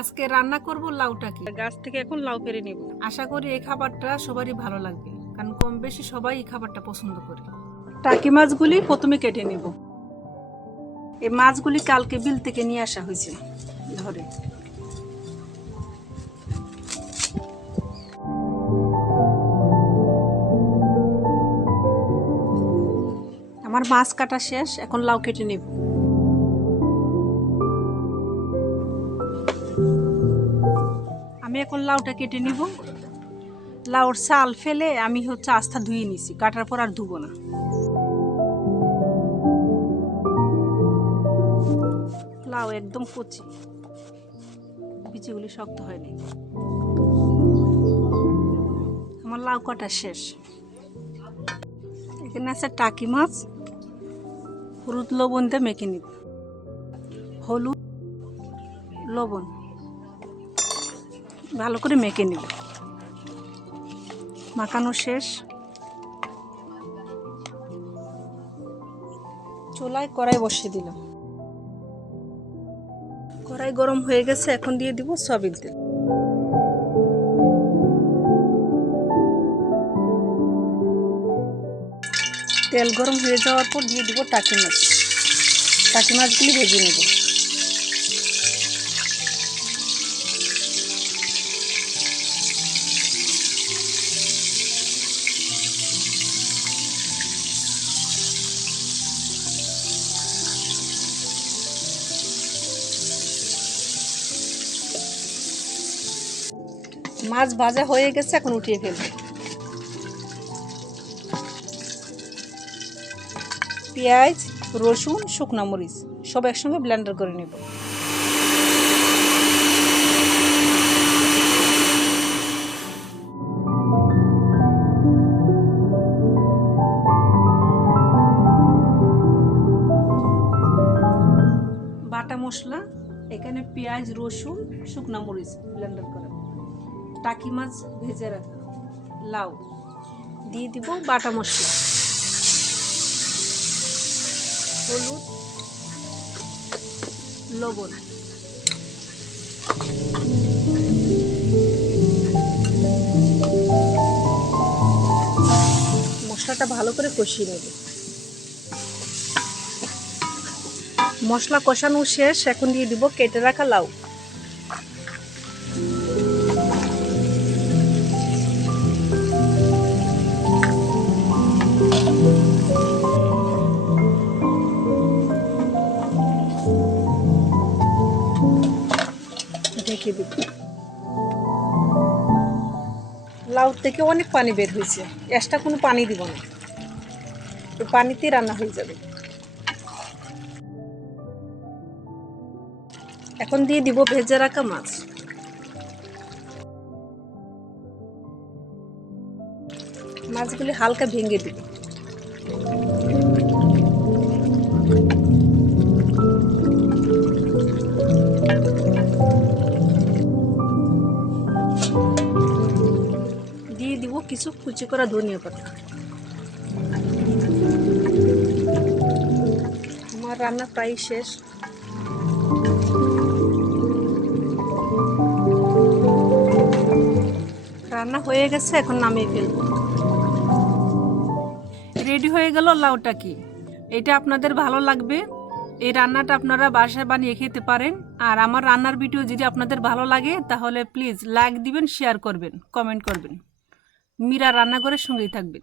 আজকে রান্না করব লাউটাকি। গাছ থেকে এখন লাউ পেরে নেব। আশা করি এই খাবারটা সবারই ভালো লাগবে, কারণ কম বেশি সবাই এই খাবারটা পছন্দ করে। টাকি মাছগুলি প্রথমে কেটে নেব। এই মাছগুলি কালকে বিল থেকে নিয়ে আসা হয়েছে ধরে। আমার মাছ কাটা শেষ, এখন লাউ কেটে নেব। আমি এখন লাউটা কেটে নিব। লাউর ছাল ফেলে আমি আস্থা ধুয়ে নিছি, কাটার পর আর ধুবো না। লাউ একদম কচি, বিচিগুলি শক্ত হয়নি। আমার লাউ কাটা শেষ। এখানে আছে টাকি মাছ, হলুদ লবণ দিয়ে মেখে নিব। হলুদ লবণ ভালো করে মেখে নিব। মাখানো শেষ। চুলায় কড়াই বসিয়ে দিলাম। কড়াই গরম হয়ে গেছে, এখন দিয়ে দিব সয়াবিন তেল। তেল গরম হয়ে যাওয়ার পর দিয়ে দিব টাকি মাছ। টাকি মাছগুলি ভেজে নেব। মাছ ভাজা হয়ে গেছে, এখন উঠিয়ে ফেলব। পেঁয়াজ, রসুন, শুকনা মরিচ সব একসঙ্গে ব্লেন্ডার করে নেব। বাটা মশলা, এখানে পেঁয়াজ, রসুন, শুকনা মরিচ ব্লেন্ডার করা, টাকি মাছ ভেজে রাখা, লাউ দিয়ে দিব, বাটা মশলা, হলুদ, লবণ, মশলাটা ভালো করে কষিয়ে নেব। মশলা কষানো শেষ, এখন দিয়ে দিব কেটে রাখা লাউ। ঢেকে দিব। লাউ থেকে অনেক পানি বের হয়েছে, এক্সট্রা কোনো পানি দিব না, এই পানিতেই রান্না হয়ে যাবে। এখন দিয়ে দিব ভেজে রাখা মাছ। মাছগুলি হালকা ভেঙে দিব। দিয়ে দিব কিছু কুচি করা ধনিয়া পাতা। আমার রান্না প্রায় শেষ। রান্না হয়ে গেছে, এখন নামিয়ে ফেলব। রেডি হয়ে গেল লাউটাকি। এটা আপনাদের ভালো লাগবে। এই রান্নাটা আপনারা বাসায় বানিয়ে খেতে পারেন। আর আমার রান্নার ভিডিও যদি আপনাদের ভালো লাগে তাহলে প্লিজ লাইক দিবেন, শেয়ার করবেন, কমেন্ট করবেন। মীরা রান্নাঘরের সঙ্গেই থাকবেন।